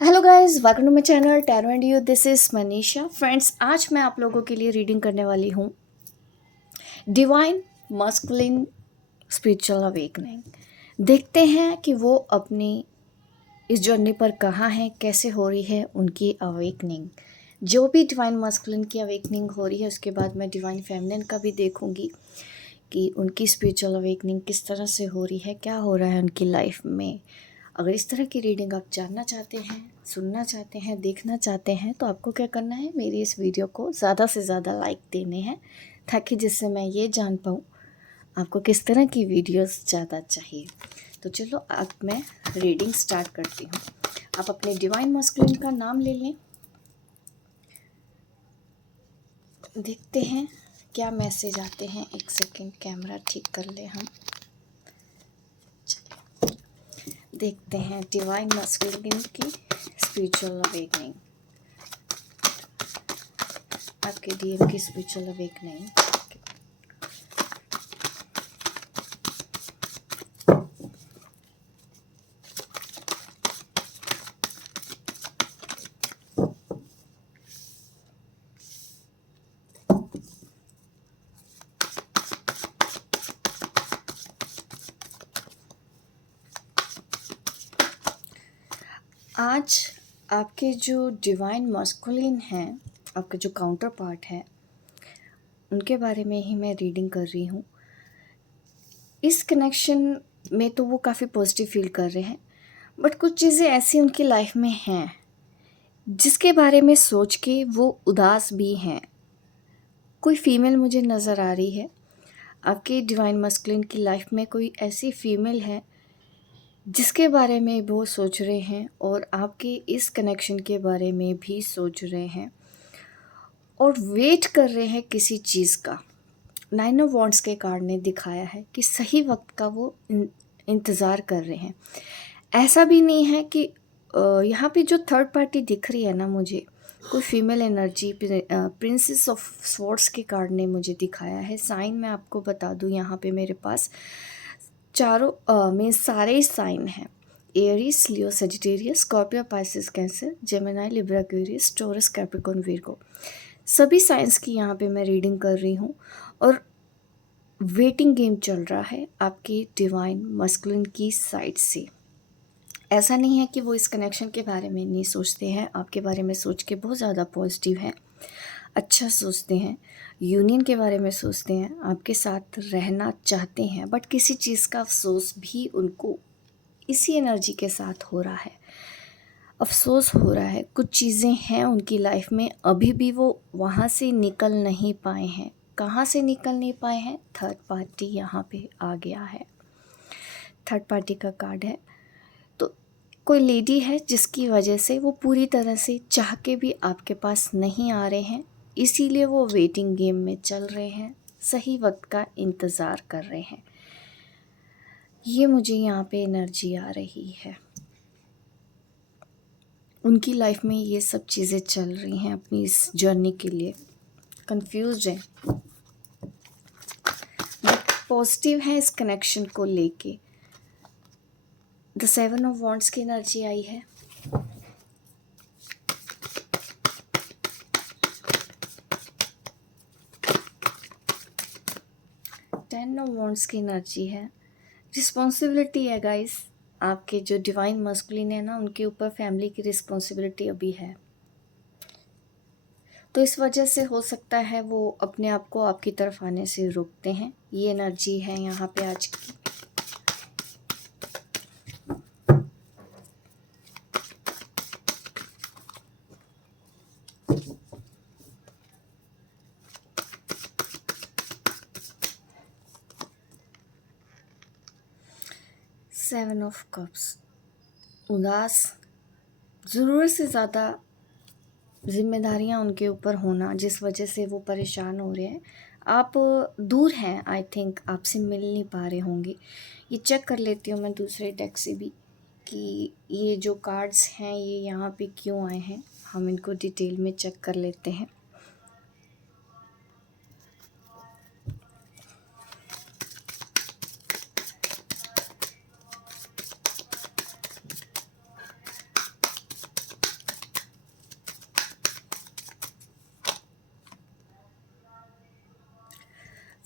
Hello guys, welcome to my channel tarot and you. This is Manisha. Friends, आज मैं आप लोगों के लिए रीडिंग करने वाली हूँ डिवाइन मस्कुलिन स्पिरिचुअल अवेकनिंग। देखते हैं कि वो अपनी इस जर्नी पर कहाँ हैं, कैसे हो रही है उनकी अवेकनिंग। जो भी डिवाइन मस्कुलिन की अवेकनिंग हो रही है, उसके बाद मैं डिवाइन फेमिनिन का भी देखूंगी कि उनकी स्पिरिचुअल अवेकनिंग किस तरह से हो रही है, क्या हो रहा है उनकी लाइफ में। अगर इस तरह की रीडिंग आप जानना चाहते हैं, सुनना चाहते हैं, देखना चाहते हैं, तो आपको क्या करना है, मेरी इस वीडियो को ज़्यादा से ज़्यादा लाइक देने हैं, ताकि जिससे मैं ये जान पाऊँ आपको किस तरह की वीडियोस ज़्यादा चाहिए। तो चलो अब मैं रीडिंग स्टार्ट करती हूँ। आप अपने डिवाइन मस्कुलिन का नाम ले लें। देखते हैं क्या मैसेज आते हैं। एक सेकेंड, कैमरा ठीक कर ले हम। देखते हैं डिवाइन मस्कुलिन की स्पिरिचुअल अवेकनिंग, आपके डीएम की स्पिरिचुअल अवेकनिंग। आज आपके जो डिवाइन मस्कुलिन हैं, आपका जो काउंटर पार्ट है, उनके बारे में ही मैं रीडिंग कर रही हूँ। इस कनेक्शन में तो वो काफ़ी पॉजिटिव फील कर रहे हैं, बट कुछ चीज़ें ऐसी उनकी लाइफ में हैं जिसके बारे में सोच के वो उदास भी हैं। कोई फीमेल मुझे नज़र आ रही है। आपके डिवाइन मस्कुलिन की लाइफ में कोई ऐसी फीमेल है जिसके बारे में वो सोच रहे हैं, और आपके इस कनेक्शन के बारे में भी सोच रहे हैं और वेट कर रहे हैं किसी चीज़ का। नाइन ऑफ वॉन्ड्स के कार्ड ने दिखाया है कि सही वक्त का वो इंतज़ार कर रहे हैं। ऐसा भी नहीं है कि यहाँ पे जो थर्ड पार्टी दिख रही है ना, मुझे कोई female energy, princess of swords के कार्ड ने मुझे दिखाया है। साइन मैं आपको बता दूँ, यहाँ पे मेरे पास चारों में सारे ही साइन हैं। Aries, Leo, Sagittarius, Scorpio, Pisces, Cancer, Gemini, Libra, Aquarius, Taurus, Capricorn, Virgo. सभी साइंस की यहाँ पे मैं रीडिंग कर रही हूँ और वेटिंग गेम चल रहा है आपकी डिवाइन मस्कुलिन की साइड से। ऐसा नहीं है कि वो इस कनेक्शन के बारे में नहीं सोचते हैं, आपके बारे में सोच के बहुत ज़्यादा पॉजिटिव हैं, अच्छा सोचते हैं, यूनियन के बारे में सोचते हैं, आपके साथ रहना चाहते हैं, बट किसी चीज़ का अफसोस भी उनको इसी एनर्जी के साथ हो रहा है। अफसोस हो रहा है, कुछ चीज़ें हैं उनकी लाइफ में, अभी भी वो वहाँ से निकल नहीं पाए हैं। कहाँ से निकल नहीं पाए हैं? थर्ड पार्टी यहाँ पे आ गया है। थर्ड पार्टी का कार्ड है। तो कोई लेडी है जिसकी वजह से वो पूरी तरह से चाह के भी आपके पास नहीं आ रहे हैं, इसीलिए वो वेटिंग गेम में चल रहे हैं, सही वक्त का इंतज़ार कर रहे हैं। ये मुझे यहाँ पे एनर्जी आ रही है। उनकी लाइफ में ये सब चीज़ें चल रही हैं अपनी इस जर्नी के लिए। कंफ्यूज्ड है, बट पॉजिटिव है इस कनेक्शन को लेके। द सेवन ऑफ वॉन्ड्स की एनर्जी आई है। टेन ऑफ वॉन्ड्स की एनर्जी है। रिस्पॉन्सिबिलिटी है गाइस। आपके जो डिवाइन मस्कुलिन है ना, उनके ऊपर फैमिली की रिस्पॉन्सिबिलिटी अभी है, तो इस वजह से हो सकता है वो अपने आप को आपकी तरफ आने से रोकते हैं। ये एनर्जी है यहाँ पे आज की। सेवन ऑफ कप्स, उदास, ज़रूरत से ज़्यादा जिम्मेदारियां उनके ऊपर होना, जिस वजह से वो परेशान हो रहे हैं। आप दूर हैं, आई थिंक आपसे मिल नहीं पा रहे होंगे। ये चेक कर लेती हूँ मैं दूसरे डेक से भी कि ये जो कार्ड्स हैं ये यहाँ पे क्यों आए हैं। हम इनको डिटेल में चेक कर लेते हैं।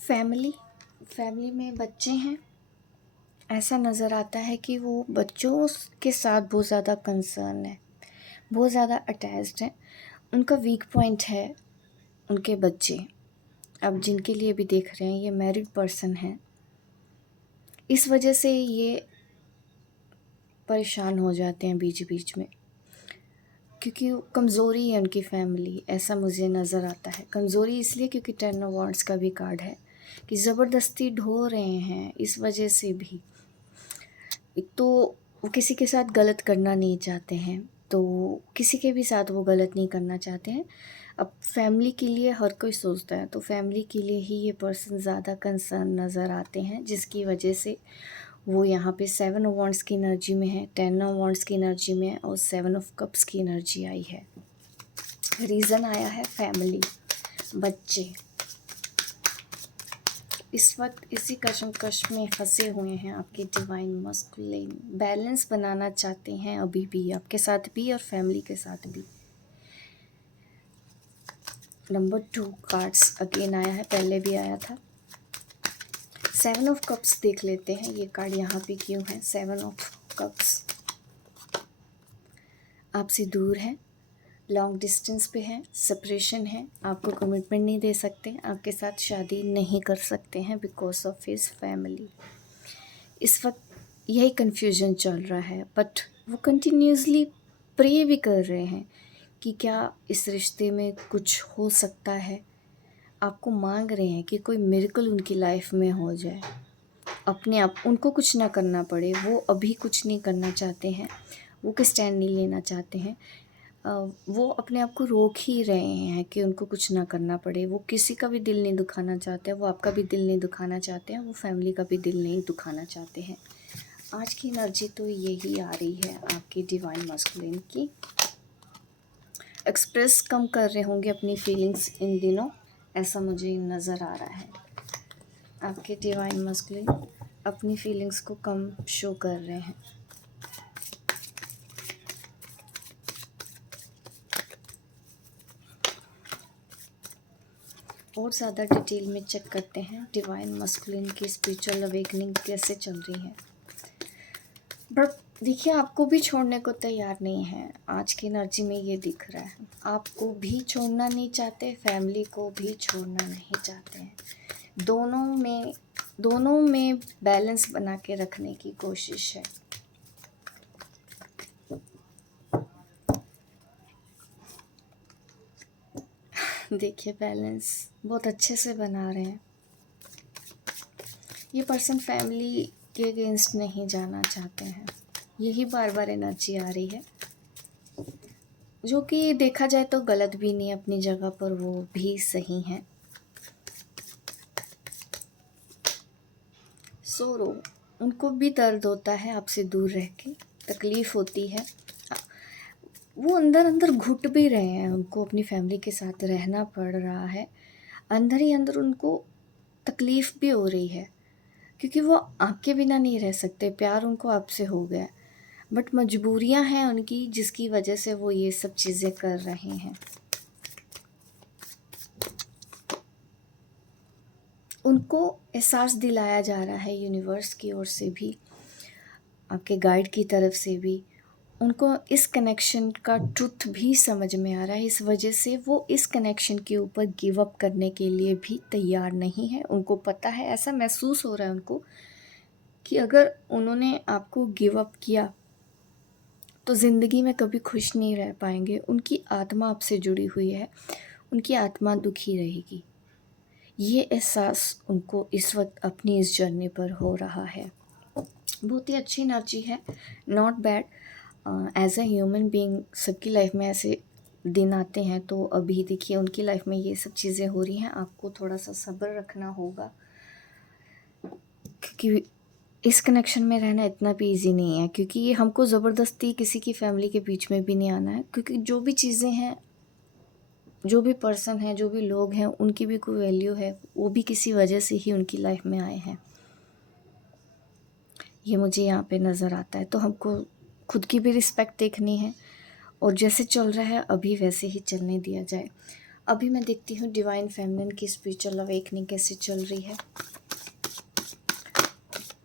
फैमिली में बच्चे हैं, ऐसा नज़र आता है कि वो बच्चों के साथ बहुत ज़्यादा कंसर्न है, बहुत ज़्यादा अटैच्ड है। उनका वीक पॉइंट है उनके बच्चे। अब जिनके लिए भी देख रहे हैं, ये मैरिड पर्सन है, इस वजह से ये परेशान हो जाते हैं बीच बीच में, क्योंकि कमज़ोरी है उनकी फैमिली, ऐसा मुझे नज़र आता है। कमज़ोरी इसलिए क्योंकि 10 ऑफ वांड्स का भी कार्ड है कि ज़बरदस्ती ढो रहे हैं, इस वजह से भी। एक तो वो किसी के साथ गलत करना नहीं चाहते हैं, तो किसी के भी साथ वो गलत नहीं करना चाहते हैं। अब फैमिली के लिए हर कोई सोचता है, तो फैमिली के लिए ही ये पर्सन ज़्यादा कंसर्न नज़र आते हैं, जिसकी वजह से वो यहाँ पे 7 ऑफ वांड्स की एनर्जी में है, 10 ऑफ वांड्स की एनर्जी में है और 7 ऑफ कप्स की एनर्जी आई है। रीज़न आया है फैमिली, बच्चे। इस वक्त इसी कशमकश में फंसे हुए हैं आपके डिवाइन मस्कुलिन। बैलेंस बनाना चाहते हैं अभी भी, आपके साथ भी और फैमिली के साथ भी। नंबर 2 कार्ड्स अगेन आया है, पहले भी आया था। 7 ऑफ कप्स देख लेते हैं, ये कार्ड यहाँ पे क्यों है। 7 ऑफ कप्स आपसे दूर है, लॉन्ग डिस्टेंस पे है, सेपरेशन है, आपको कमिटमेंट नहीं दे सकते, आपके साथ शादी नहीं कर सकते हैं बिकॉज ऑफ हिज फैमिली। इस वक्त यही कन्फ्यूजन चल रहा है, बट वो कंटिन्यूसली प्रे भी कर रहे हैं कि क्या इस रिश्ते में कुछ हो सकता है। आपको मांग रहे हैं कि कोई मिरेकल उनकी लाइफ में हो जाए, अपने आप उनको कुछ ना करना पड़े। वो अभी कुछ नहीं करना चाहते हैं, वो कोई स्टैंड नहीं लेना चाहते हैं। वो अपने आप को रोक ही रहे हैं कि उनको कुछ ना करना पड़े। वो किसी का भी दिल नहीं दुखाना चाहते, वो आपका भी दिल नहीं दुखाना चाहते हैं, वो फैमिली का भी दिल नहीं दुखाना चाहते हैं। आज की एनर्जी तो यही आ रही है आपकी डिवाइन मस्कुलिन की। एक्सप्रेस कम कर रहे होंगे अपनी फीलिंग्स इन दिनों, ऐसा मुझे नज़र आ रहा है। आपके डिवाइन मस्कुलिन अपनी फीलिंग्स को कम शो कर रहे हैं। और ज़्यादा डिटेल में चेक करते हैं डिवाइन मस्कुलिन की स्पिरिचुअल अवेकनिंग कैसे चल रही है। बट देखिए, आपको भी छोड़ने को तैयार नहीं है, आज की एनर्जी में ये दिख रहा है। आपको भी छोड़ना नहीं चाहते, फैमिली को भी छोड़ना नहीं चाहते हैं। दोनों में बैलेंस बना के रखने की कोशिश है। देखिए, बैलेंस बहुत अच्छे से बना रहे हैं। ये पर्सन फैमिली के अगेंस्ट नहीं जाना चाहते हैं, यही बार बार एनर्जी आ रही है, जो कि देखा जाए तो गलत भी नहीं, अपनी जगह पर वो भी सही हैं। सोरो, उनको भी दर्द होता है आपसे दूर रह के, तकलीफ़ होती है। वो अंदर अंदर घुट भी रहे हैं, उनको अपनी फैमिली के साथ रहना पड़ रहा है। अंदर ही अंदर उनको तकलीफ़ भी हो रही है, क्योंकि वो आपके बिना नहीं रह सकते, प्यार उनको आपसे हो गया, बट मजबूरियां हैं उनकी, जिसकी वजह से वो ये सब चीज़ें कर रहे हैं। उनको एहसास दिलाया जा रहा है यूनिवर्स की ओर से भी, आपके गाइड की तरफ से भी। उनको इस कनेक्शन का ट्रुथ भी समझ में आ रहा है, इस वजह से वो इस कनेक्शन के ऊपर गिव अप करने के लिए भी तैयार नहीं है। उनको पता है, ऐसा महसूस हो रहा है उनको, कि अगर उन्होंने आपको गिव अप किया तो ज़िंदगी में कभी खुश नहीं रह पाएंगे। उनकी आत्मा आपसे जुड़ी हुई है, उनकी आत्मा दुखी रहेगी। ये एहसास उनको इस वक्त अपनी इस जर्नी पर हो रहा है। बहुत ही अच्छी एनर्जी है, not bad. As a human being सबकी लाइफ में ऐसे दिन आते हैं, तो अभी देखिए उनकी लाइफ में ये सब चीज़ें हो रही हैं। आपको थोड़ा सा सब्र रखना होगा, क्योंकि इस कनेक्शन में रहना इतना भी ईजी नहीं है, क्योंकि ये हमको ज़बरदस्ती किसी की फैमिली के बीच में भी नहीं आना है। क्योंकि जो भी चीज़ें हैं, जो भी पर्सन हैं, जो भी लोग हैं, उनकी भी कोई वैल्यू है, वो भी किसी वजह से ही उनकी लाइफ में आए हैं, ये मुझे यहाँ पे नज़र आता है। तो हमको खुद की भी रिस्पेक्ट देखनी है, और जैसे चल रहा है अभी वैसे ही चलने दिया जाए। अभी मैं देखती हूँ डिवाइन फेमिनिन की स्पिरिचुअल अवेकनिंग कैसे चल रही है।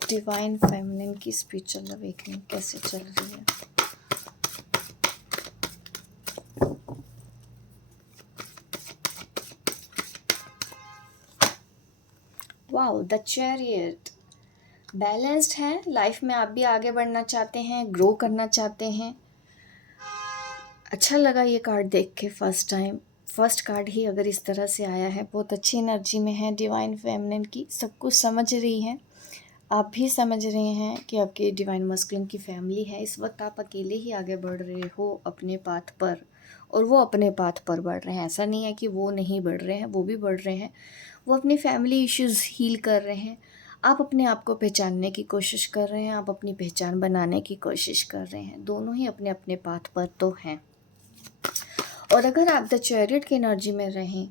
डिवाइन फेमिनिन की स्पिरिचुअल अवेकनिंग कैसे चल रही है। वाओ, द चैरियट बैलेंस्ड है। लाइफ में आप भी आगे बढ़ना चाहते हैं, ग्रो करना चाहते हैं। अच्छा लगा ये कार्ड देख के फर्स्ट कार्ड ही अगर इस तरह से आया है, बहुत अच्छी एनर्जी में है डिवाइन फेमिनिन की, सब कुछ समझ रही है। आप भी समझ रहे हैं कि आपकी डिवाइन मस्कुलिन की फैमिली है। इस वक्त आप अकेले ही आगे बढ़ रहे हो अपने पाथ पर, और वो अपने पाथ पर बढ़ रहे हैं। ऐसा नहीं है कि वो नहीं बढ़ रहे हैं, वो भी बढ़ रहे हैं। वो अपनी फैमिली इश्यूज़ हील कर रहे हैं। आप अपने आप को पहचानने की कोशिश कर रहे हैं, आप अपनी पहचान बनाने की कोशिश कर रहे हैं। दोनों ही अपने अपने पाथ पर तो हैं। और अगर आप द चैरियट की एनर्जी में रहें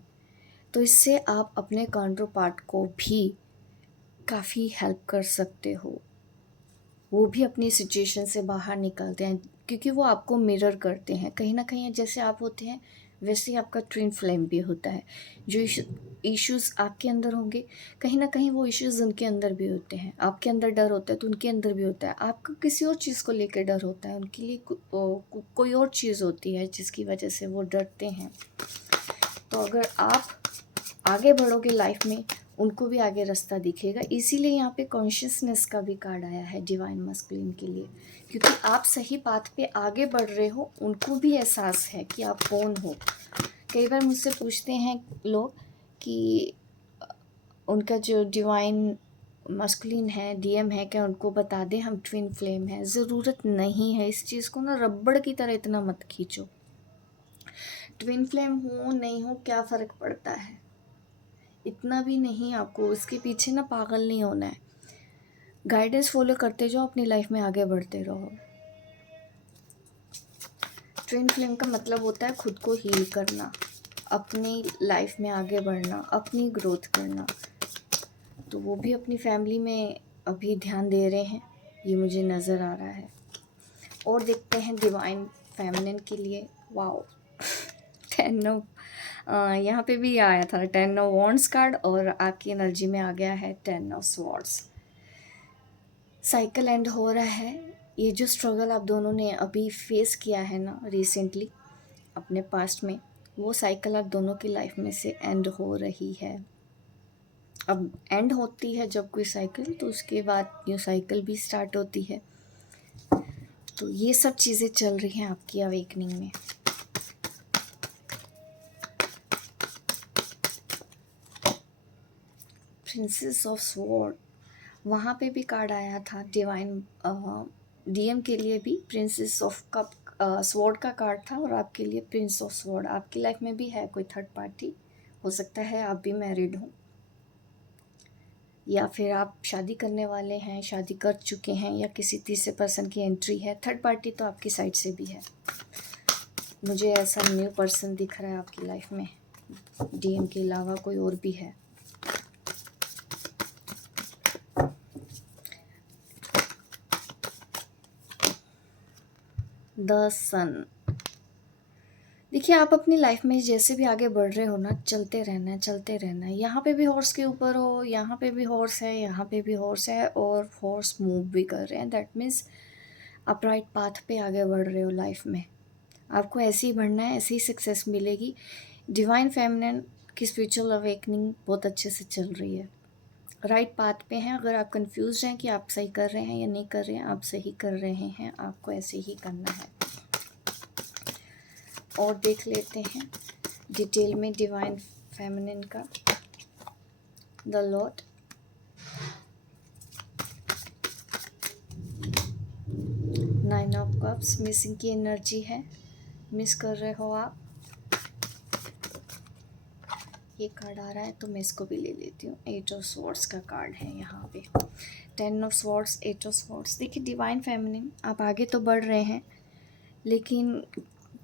तो इससे आप अपने काउंटर पार्ट को भी काफ़ी हेल्प कर सकते हो। वो भी अपनी सिचुएशन से बाहर निकलते हैं, क्योंकि वो आपको मिरर करते हैं। कहीं ना कहीं जैसे आप होते हैं वैसे ही आपका ट्विन फ्लेम भी होता है। जो इश्यूज़ आपके अंदर होंगे, कहीं ना कहीं वो इश्यूज़ उनके अंदर भी होते हैं। आपके अंदर डर होता है तो उनके अंदर भी होता है। आपको किसी और चीज़ को लेकर डर होता है, उनके लिए कोई और चीज़ होती है जिसकी वजह से वो डरते हैं। तो अगर आप आगे बढ़ोगे लाइफ में, उनको भी आगे रास्ता दिखेगा। इसीलिए यहाँ पे कॉन्शियसनेस का भी कार्ड आया है डिवाइन मस्कुलिन के लिए, क्योंकि आप सही पाथ पे आगे बढ़ रहे हो। उनको भी एहसास है कि आप कौन हो। कई बार मुझसे पूछते हैं लोग कि उनका जो डिवाइन मस्कुलिन है, डीएम है, क्या उनको बता दें हम ट्विन फ्लेम है। ज़रूरत नहीं है इस चीज़ को ना रबड़ की तरह इतना मत खींचो। ट्विन फ्लेम हो नहीं हो क्या फ़र्क पड़ता है, इतना भी नहीं। आपको उसके पीछे ना पागल नहीं होना है। गाइडेंस फॉलो करते जाओ, अपनी लाइफ में आगे बढ़ते रहो। ट्विन फ्लेम का मतलब होता है खुद को हील करना, अपनी लाइफ में आगे बढ़ना, अपनी ग्रोथ करना। तो वो भी अपनी फैमिली में अभी ध्यान दे रहे हैं, ये मुझे नज़र आ रहा है। और देखते हैं डिवाइन फेमिनिन के लिए। वाओ 10 ऑफ यहाँ पे भी आया था 10 ऑफ वॉन्ड्स कार्ड, और आपकी एनर्जी में आ गया है 10 ऑफ स्वॉर्ड्स। साइकिल एंड हो रहा है। ये जो स्ट्रगल आप दोनों ने अभी फेस किया है ना रिसेंटली अपने पास्ट में, वो साइकिल आप दोनों की लाइफ में से एंड हो रही है। अब एंड होती है जब कोई साइकिल, तो उसके बाद न्यू साइकिल भी स्टार्ट होती है। तो ये सब चीज़ें चल रही हैं आपकी अवेकनिंग में। प्रिंसेस ऑफ स्वॉर्ड, वहाँ पे भी कार्ड आया था डिवाइन डीएम के लिए भी प्रिंसेस ऑफ कप स्वॉर्ड का कार्ड था, और आपके लिए प्रिंस ऑफ स्वॉर्ड। आपकी लाइफ में भी है कोई थर्ड पार्टी, हो सकता है आप भी मैरिड हो, या फिर आप शादी करने वाले हैं, शादी कर चुके हैं, या किसी तीसरे पर्सन की एंट्री है। थर्ड पार्टी तो आपकी साइड से भी है। मुझे ऐसा न्यू पर्सन दिख रहा है आपकी लाइफ में, डीएम के अलावा कोई और भी है। द सन, देखिए आप अपनी लाइफ में जैसे भी आगे बढ़ रहे हो ना, चलते रहना है, चलते रहना है। यहाँ पे भी हॉर्स के ऊपर हो, यहाँ पे भी हॉर्स है, यहाँ पे भी हॉर्स है, और हॉर्स मूव भी कर रहे हैं। दैट मीन्स आप राइट पाथ पे आगे बढ़ रहे हो लाइफ में। आपको ऐसे ही बढ़ना है, ऐसे ही सक्सेस मिलेगी। डिवाइन फेमिनिन की स्पिरिचुअल अवेकनिंग बहुत अच्छे से चल रही है, राइट पाथ पे हैं। अगर आप कंफ्यूज हैं कि आप सही कर रहे हैं या नहीं कर रहे हैं, आप सही कर रहे हैं, आपको ऐसे ही करना है। और देख लेते हैं डिटेल में डिवाइन फेमिनिन का। The Lord, nine of cups, missing की एनर्जी है, मिस कर रहे हो आप। ये कार्ड आ रहा है तो मैं इसको भी ले लेती हूँ। 8 ऑफ स्वॉर्ड्स का कार्ड है यहाँ पे, 10 ऑफ स्वॉर्ड्स, 8 ऑफ स्वॉर्ड्स। देखिए डिवाइन फेमिनिन, आप आगे तो बढ़ रहे हैं, लेकिन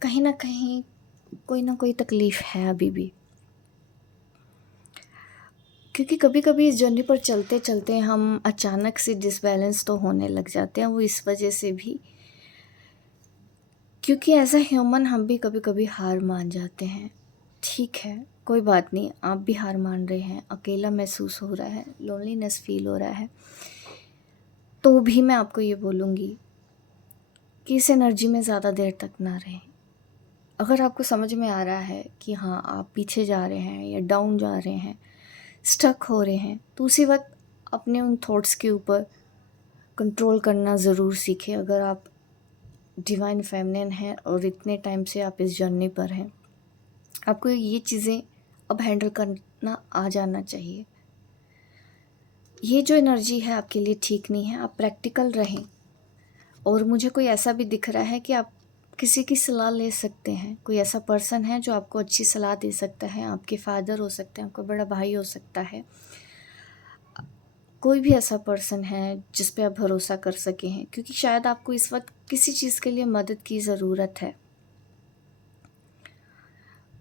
कहीं ना कहीं कोई ना कोई तकलीफ़ है अभी भी। क्योंकि कभी कभी इस जर्नी पर चलते चलते हम अचानक से डिसबैलेंस तो होने लग जाते हैं। वो इस वजह से भी क्योंकि एज अ ह्यूमन हम भी कभी कभी हार मान जाते हैं। ठीक है, कोई बात नहीं, आप भी हार मान रहे हैं, अकेला महसूस हो रहा है, लोनलीनेस फ़ील हो रहा है, तो भी मैं आपको ये बोलूँगी कि इस एनर्जी में ज़्यादा देर तक ना रहें। अगर आपको समझ में आ रहा है कि हाँ, आप पीछे जा रहे हैं या डाउन जा रहे हैं, स्टक हो रहे हैं, तो उसी वक़्त अपने उन थॉट्स के ऊपर कंट्रोल करना ज़रूर सीखें। अगर आप डिवाइन फेमिनिन हैं और इतने टाइम से आप इस जर्नी पर हैं, आपको ये चीज़ें अब हैंडल करना आ जाना चाहिए। ये जो एनर्जी है आपके लिए ठीक नहीं है, आप प्रैक्टिकल रहें। और मुझे कोई ऐसा भी दिख रहा है कि आप किसी की सलाह ले सकते हैं। कोई ऐसा पर्सन है जो आपको अच्छी सलाह दे सकता है, आपके फादर हो सकते हैं, आपका बड़ा भाई हो सकता है। कोई भी ऐसा पर्सन है जिस पे आप भरोसा कर सके हैं, क्योंकि शायद आपको इस वक़्त किसी चीज़ के लिए मदद की ज़रूरत है।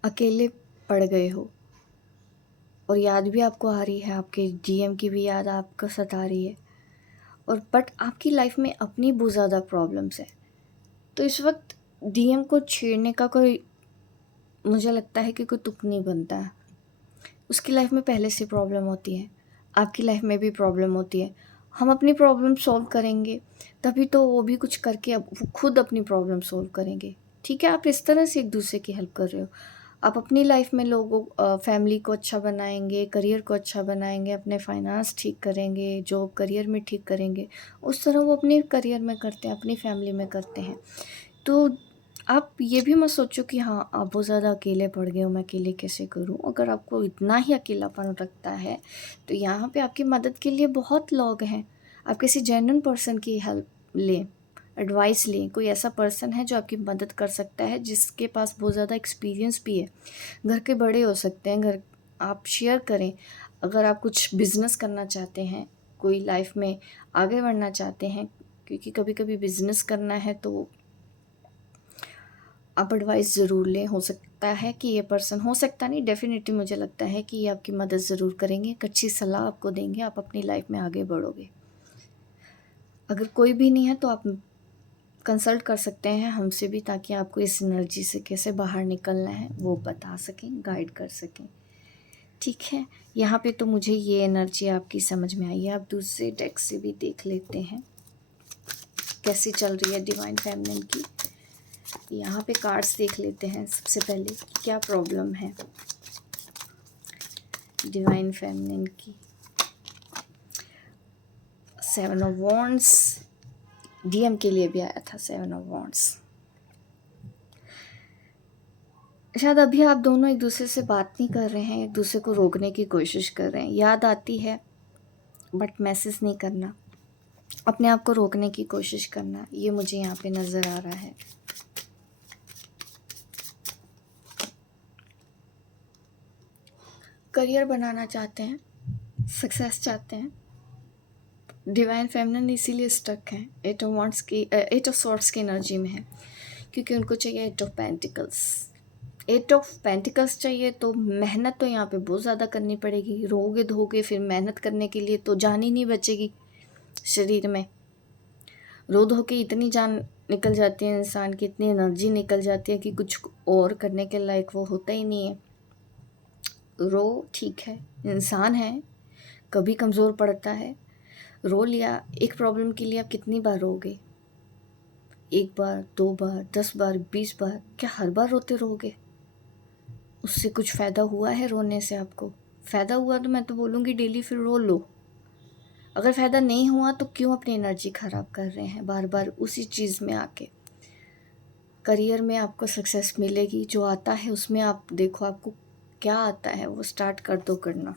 अकेले पड़ गए हो और याद भी आपको आ रही है, आपके डीएम की भी याद आपको सता रही है, और बट आपकी लाइफ में अपनी बहुत ज़्यादा प्रॉब्लम्स है। तो इस वक्त डीएम को छेड़ने का कोई, मुझे लगता है कि कोई तुक नहीं बनता है। उसकी लाइफ में पहले से प्रॉब्लम होती है, आपकी लाइफ में भी प्रॉब्लम होती है। हम अपनी प्रॉब्लम सॉल्व करेंगे तभी तो वो भी कुछ करके अब वो खुद अपनी प्रॉब्लम सॉल्व करेंगे। ठीक है, आप इस तरह से एक दूसरे की हेल्प कर रहे हो। आप अपनी लाइफ में लोगों फैमिली को अच्छा बनाएंगे, करियर को अच्छा बनाएंगे, अपने फाइनेंस ठीक करेंगे, जॉब करियर में ठीक करेंगे, उस तरह वो अपने करियर में करते हैं, अपनी फैमिली में करते हैं। तो आप ये भी मत सोचो कि हाँ, आप बहुत ज़्यादा अकेले पड़ गए हो, मैं अकेले कैसे करूँ। अगर आपको इतना ही अकेलापन लगता है तो यहाँ पे आपकी मदद के लिए बहुत लोग हैं। आप किसी जेन्युइन पर्सन की हेल्प लें, एडवाइस लें। कोई ऐसा पर्सन है जो आपकी मदद कर सकता है, जिसके पास बहुत ज़्यादा एक्सपीरियंस भी है। घर के बड़े हो सकते हैं, घर आप शेयर करें। अगर आप कुछ बिज़नेस करना चाहते हैं, कोई लाइफ में आगे बढ़ना चाहते हैं, क्योंकि कभी कभी बिज़नेस करना है तो आप एडवाइस ज़रूर लें। हो सकता है कि ये पर्सन, हो सकता नहीं, डेफ़िनेटली मुझे लगता है कि ये आपकी मदद ज़रूर करेंगे, एक अच्छी सलाह आपको देंगे, आप अपनी लाइफ में आगे बढ़ोगे। अगर कोई भी नहीं है तो आप कंसल्ट कर सकते हैं हमसे भी, ताकि आपको इस एनर्जी से कैसे बाहर निकलना है वो बता सकें, गाइड कर सकें। ठीक है, यहाँ पे तो मुझे ये एनर्जी आपकी समझ में आई है। आप दूसरे डेक से भी देख लेते हैं कैसी चल रही है डिवाइन फेमिनिन की। यहाँ पे कार्ड्स देख लेते हैं सबसे पहले, क्या प्रॉब्लम है डिवाइन फेमिनिन की। 7 ऑफ वॉन्ड्स डीएम के लिए भी आया था। 7 ऑफ वॉन्ड्स, शायद अभी आप दोनों एक दूसरे से बात नहीं कर रहे हैं, एक दूसरे को रोकने की कोशिश कर रहे हैं। याद आती है बट मैसेज नहीं करना, अपने आप को रोकने की कोशिश करना, ये मुझे यहाँ पे नज़र आ रहा है। करियर बनाना चाहते हैं, सक्सेस चाहते हैं। डिवाइन फेमिनिन इसीलिए स्टक है 8 ऑफ वॉन्ड्स की, 8 ऑफ सॉर्ड्स की एनर्जी में है, क्योंकि उनको चाहिए 8 ऑफ पेंटिकल्स। 8 ऑफ पेंटिकल्स चाहिए तो मेहनत तो यहाँ पे बहुत ज़्यादा करनी पड़ेगी। रोगे धोगे फिर मेहनत करने के लिए तो जान ही नहीं बचेगी शरीर में। रो धो के इतनी जान निकल जाती है इंसान की, इतनी एनर्जी निकल जाती है कि कुछ और करने के लायक वो होता ही नहीं है। रो, ठीक है, इंसान है, कभी कमज़ोर पड़ता है। रो लिया, एक प्रॉब्लम के लिए आप कितनी बार रोगे? 1 बार, 2 बार, 10 बार, 20 बार? क्या हर बार रोते रहोगे? उससे कुछ फ़ायदा हुआ है रोने से आपको? फ़ायदा हुआ तो मैं तो बोलूँगी डेली फिर रो लो। अगर फ़ायदा नहीं हुआ तो क्यों अपनी एनर्जी ख़राब कर रहे हैं बार बार उसी चीज़ में आके? करियर में आपको सक्सेस मिलेगी, जो आता है उसमें आप देखो आपको क्या आता है वो स्टार्ट कर दो करना।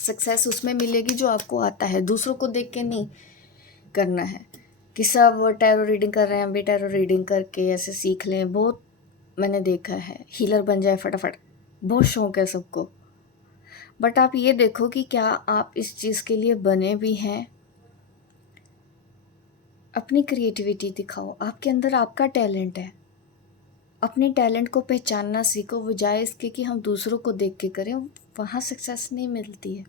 सक्सेस उसमें मिलेगी जो आपको आता है, दूसरों को देख के नहीं करना है कि सब टैरो रीडिंग कर रहे हैं, अभी टैरो रीडिंग करके ऐसे सीख लें। बहुत मैंने देखा है हीलर बन जाए फटाफट, बहुत शौक है सबको। बट आप ये देखो कि क्या आप इस चीज़ के लिए बने भी हैं? अपनी क्रिएटिविटी दिखाओ, आपके अंदर आपका टैलेंट है। अपने टैलेंट को पहचानना सीखो, बजाय इसके कि हम दूसरों को देख के करें। वहाँ सक्सेस नहीं मिलती है।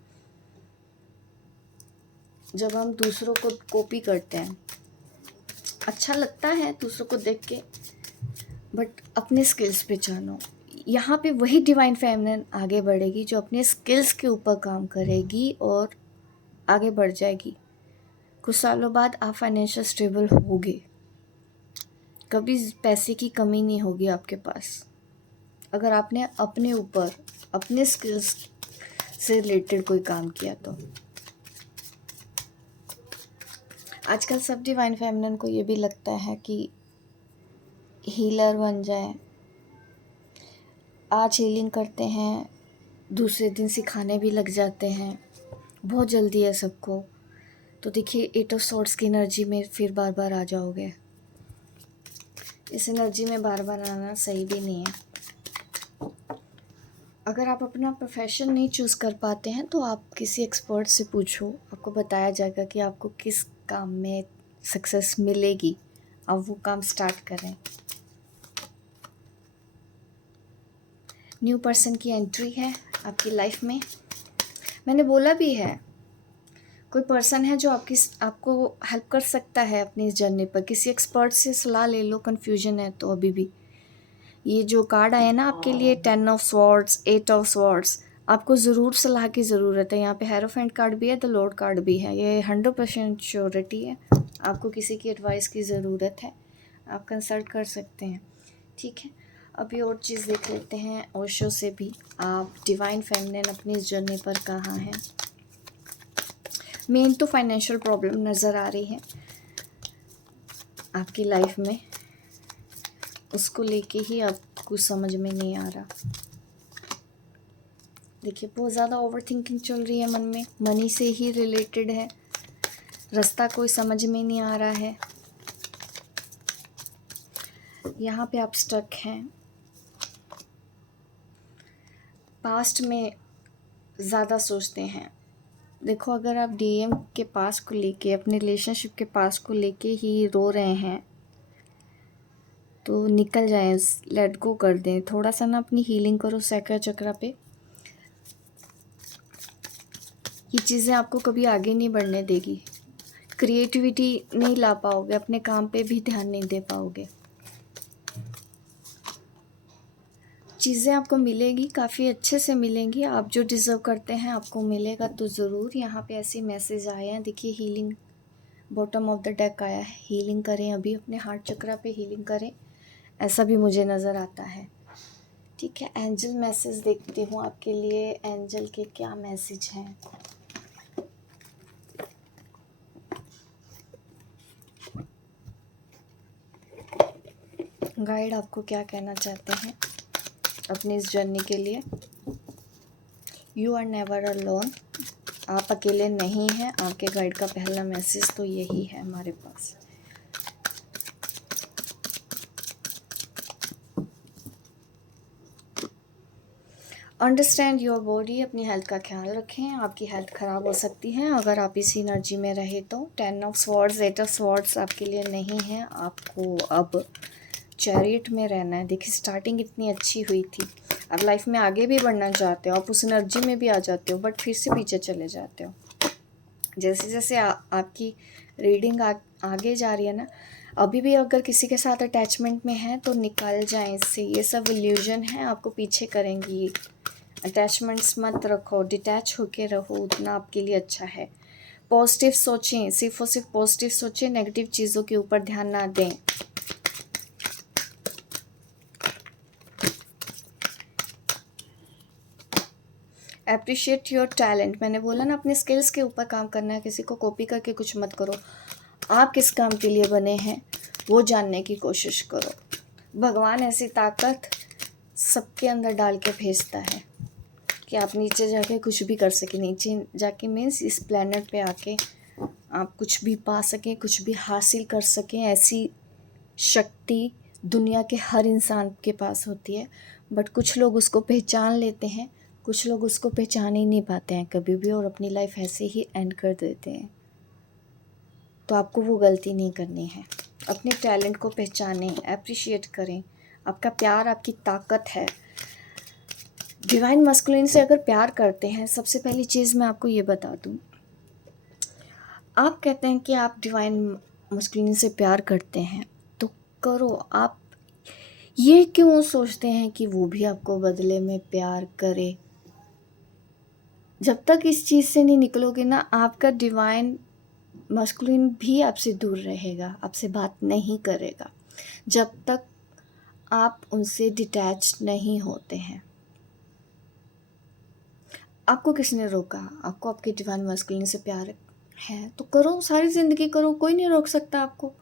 जब हम दूसरों को कॉपी करते हैं, अच्छा लगता है दूसरों को देख के, बट अपने स्किल्स पहचानो। यहाँ पे वही डिवाइन फेमिनिन आगे बढ़ेगी जो अपने स्किल्स के ऊपर काम करेगी और आगे बढ़ जाएगी। कुछ सालों बाद आप फाइनेंशियल स्टेबल होगे, कभी पैसे की कमी नहीं होगी आपके पास, अगर आपने अपने ऊपर अपने स्किल्स से रिलेटेड कोई काम किया तो। आजकल सब डिवाइन फेमिनिन को ये भी लगता है कि हीलर बन जाए, आज हीलिंग करते हैं दूसरे दिन सिखाने भी लग जाते हैं, बहुत जल्दी है सबको। तो देखिए 8 ऑफ सॉर्ड्स की एनर्जी में फिर बार बार आ जाओगे। इस एनर्जी में बार बार आना सही भी नहीं है। अगर आप अपना प्रोफेशन नहीं चूज़ कर पाते हैं तो आप किसी एक्सपर्ट से पूछो, आपको बताया जाएगा कि आपको किस काम में सक्सेस मिलेगी, अब वो काम स्टार्ट करें। न्यू पर्सन की एंट्री है आपकी लाइफ में। मैंने बोला भी है, कोई पर्सन है जो आपको हेल्प कर सकता है अपनी इस जर्नी पर। किसी एक्सपर्ट से सलाह ले लो, कन्फ्यूजन है तो। अभी भी ये जो कार्ड आया ना आपके लिए, 10 ऑफ स्वॉर्ड्स, 8 ऑफ स्वॉर्ड्स, आपको ज़रूर सलाह की ज़रूरत है। यहाँ पे हेरोफेंट कार्ड भी है, द लॉर्ड कार्ड भी है। ये 100% श्योरिटी है, आपको किसी की एडवाइस की ज़रूरत है, आप कंसल्ट कर सकते हैं। ठीक है, अभी और चीज़ देख लेते हैं ओशो से भी। आप डिवाइन फेमिनिन अपनी इस जर्नी पर कहाँ हैं। मेन तो फाइनेंशियल प्रॉब्लम नज़र आ रही है आपकी लाइफ में, उसको लेके ही आपको समझ में नहीं आ रहा। देखिए बहुत ज़्यादा ओवर थिंकिंग चल रही है मन में, मनी से ही रिलेटेड है, रास्ता कोई समझ में नहीं आ रहा है। यहाँ पे आप स्टक हैं, पास्ट में ज़्यादा सोचते हैं। देखो अगर आप डीएम के पास को लेके, अपने रिलेशनशिप के पास को लेके ही रो रहे हैं तो निकल जाएं, लेट गो कर दें। थोड़ा सा ना अपनी हीलिंग करो सैक्रा चक्रा पे। ये चीज़ें आपको कभी आगे नहीं बढ़ने देगी, क्रिएटिविटी नहीं ला पाओगे, अपने काम पे भी ध्यान नहीं दे पाओगे। चीज़ें आपको मिलेगी, काफ़ी अच्छे से मिलेंगी, आप जो डिज़र्व करते हैं आपको मिलेगा तो ज़रूर। यहाँ पे ऐसे मैसेज आए हैं, देखिए healing, bottom of the deck आया है, हीलिंग करें, अभी अपने हार्ट चक्रा पे हीलिंग करें, ऐसा भी मुझे नज़र आता है। ठीक है, एंजल मैसेज देखती हूँ आपके लिए, एंजल के क्या मैसेज हैं। गाइड आपको क्या कहना चाहते हैं अपनी इस जर्नी के लिए। यू आर नेवर अलोन, आप अकेले नहीं हैं। आपके गाइड का पहला मैसेज तो यही है हमारे पास। अंडरस्टैंड योर बॉडी, अपनी हेल्थ का ख्याल रखें, आपकी हेल्थ ख़राब हो सकती है अगर आप इसी एनर्जी में रहे तो। 10 ऑफ स्वॉर्ड्स, 8 ऑफ स्वॉर्ड्स आपके लिए नहीं है, आपको अब चैरियट में रहना है। देखिए स्टार्टिंग इतनी अच्छी हुई थी, अब लाइफ में आगे भी बढ़ना चाहते हो, आप उस एनर्जी में भी आ जाते हो बट फिर से पीछे चले जाते हो। जैसे जैसे आपकी रीडिंग आगे जा रही है ना, अभी भी अगर किसी के साथ अटैचमेंट में है तो निकल जाएं इससे, ये सब इल्यूजन है, आपको पीछे करेंगी। अटैचमेंट्स मत रखो, डिटैच होके रहो, उतना आपके लिए अच्छा है। पॉजिटिव सोचें, सिर्फ और सिर्फ पॉजिटिव सोचें, नेगेटिव चीज़ों के ऊपर ध्यान ना दें। अप्रिशिएट योर टैलेंट, मैंने बोला ना अपने स्किल्स के ऊपर काम करना है, किसी को कॉपी करके कुछ मत करो। आप किस काम के लिए बने हैं वो जानने की कोशिश करो। भगवान ऐसी ताकत सबके अंदर डाल के भेजता है कि आप नीचे जाके कुछ भी कर सकें। नीचे जाके मीन्स इस प्लेनेट पे आके आप कुछ भी पा सकें, कुछ भी हासिल कर सकें। ऐसी शक्ति दुनिया के हर इंसान के पास होती है, बट कुछ लोग उसको पहचान लेते हैं, कुछ लोग उसको पहचान ही नहीं पाते हैं कभी भी और अपनी लाइफ ऐसे ही एंड कर देते हैं। तो आपको वो गलती नहीं करनी है, अपने टैलेंट को पहचानें, अप्रिशिएट करें। आपका प्यार आपकी ताकत है। डिवाइन मस्कुलिन से अगर प्यार करते हैं, सबसे पहली चीज़ मैं आपको ये बता दूं, आप कहते हैं कि आप डिवाइन मस्कुलिन से प्यार करते हैं तो करो। आप ये क्यों सोचते हैं कि वो भी आपको बदले में प्यार करे? जब तक इस चीज़ से नहीं निकलोगे ना, आपका डिवाइन मस्कुलिन भी आपसे दूर रहेगा, आपसे बात नहीं करेगा, जब तक आप उनसे डिटैच नहीं होते हैं। आपको किसने रोका? आपको आपके डिवाइन मस्कुलिन से प्यार है तो करो, सारी ज़िंदगी करो, कोई नहीं रोक सकता आपको।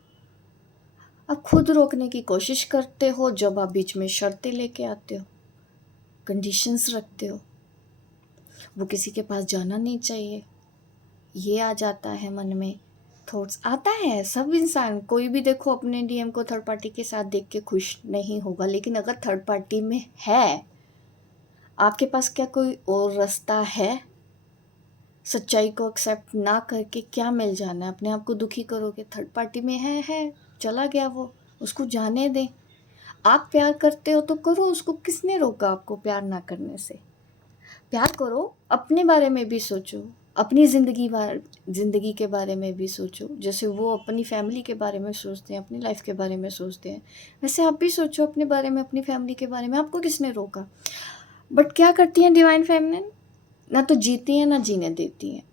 आप खुद रोकने की कोशिश करते हो जब आप बीच में शर्तें लेके आते हो, कंडीशंस रखते हो। वो किसी के पास जाना नहीं चाहिए, ये आ जाता है मन में, थॉट्स आता है। सब इंसान, कोई भी देखो अपने डीएम को थर्ड पार्टी के साथ देख के खुश नहीं होगा, लेकिन अगर थर्ड पार्टी में है, आपके पास क्या कोई और रास्ता है? सच्चाई को एक्सेप्ट ना करके क्या मिल जाना है? अपने आप को दुखी करोगे? थर्ड पार्टी में है, चला गया वो, उसको जाने दें। आप प्यार करते हो तो करो, उसको किसने रोका आपको प्यार ना करने से? प्यार करो, अपने बारे में भी सोचो, अपनी ज़िंदगी के बारे में भी सोचो। जैसे वो अपनी फैमिली के बारे में सोचते हैं, अपनी लाइफ के बारे में सोचते हैं, वैसे आप भी सोचो अपने बारे में, अपनी फैमिली के बारे में। आपको किसने रोका? बट क्या करती हैं डिवाइन फेमिनिन? ना तो जीती हैं ना जीने देती हैं।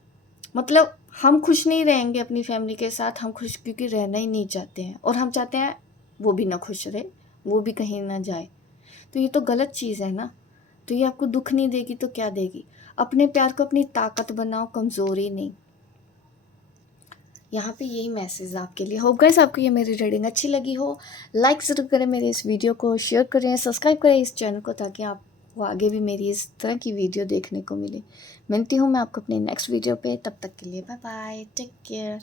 मतलब हम खुश नहीं रहेंगे अपनी फैमिली के साथ, हम खुश क्योंकि रहना ही नहीं चाहते हैं, और हम चाहते हैं वो भी ना खुश रहे, वो भी कहीं ना जाए। तो ये तो गलत चीज़ है ना। तो ये आपको दुख नहीं देगी तो क्या देगी? अपने प्यार को अपनी ताकत बनाओ, कमज़ोरी नहीं। यहाँ पे यही मैसेज आपके लिए। होप गाइस आपको ये मेरी रीडिंग अच्छी लगी हो, लाइक ज़रूर करें मेरे इस वीडियो को, शेयर करें, सब्सक्राइब करें इस चैनल को, ताकि आपको आगे भी मेरी इस तरह की वीडियो देखने को मिले। मिलती हूँ मैं आपको अपने नेक्स्ट वीडियो पे, तब तक के लिए बाय बाय, टेक केयर।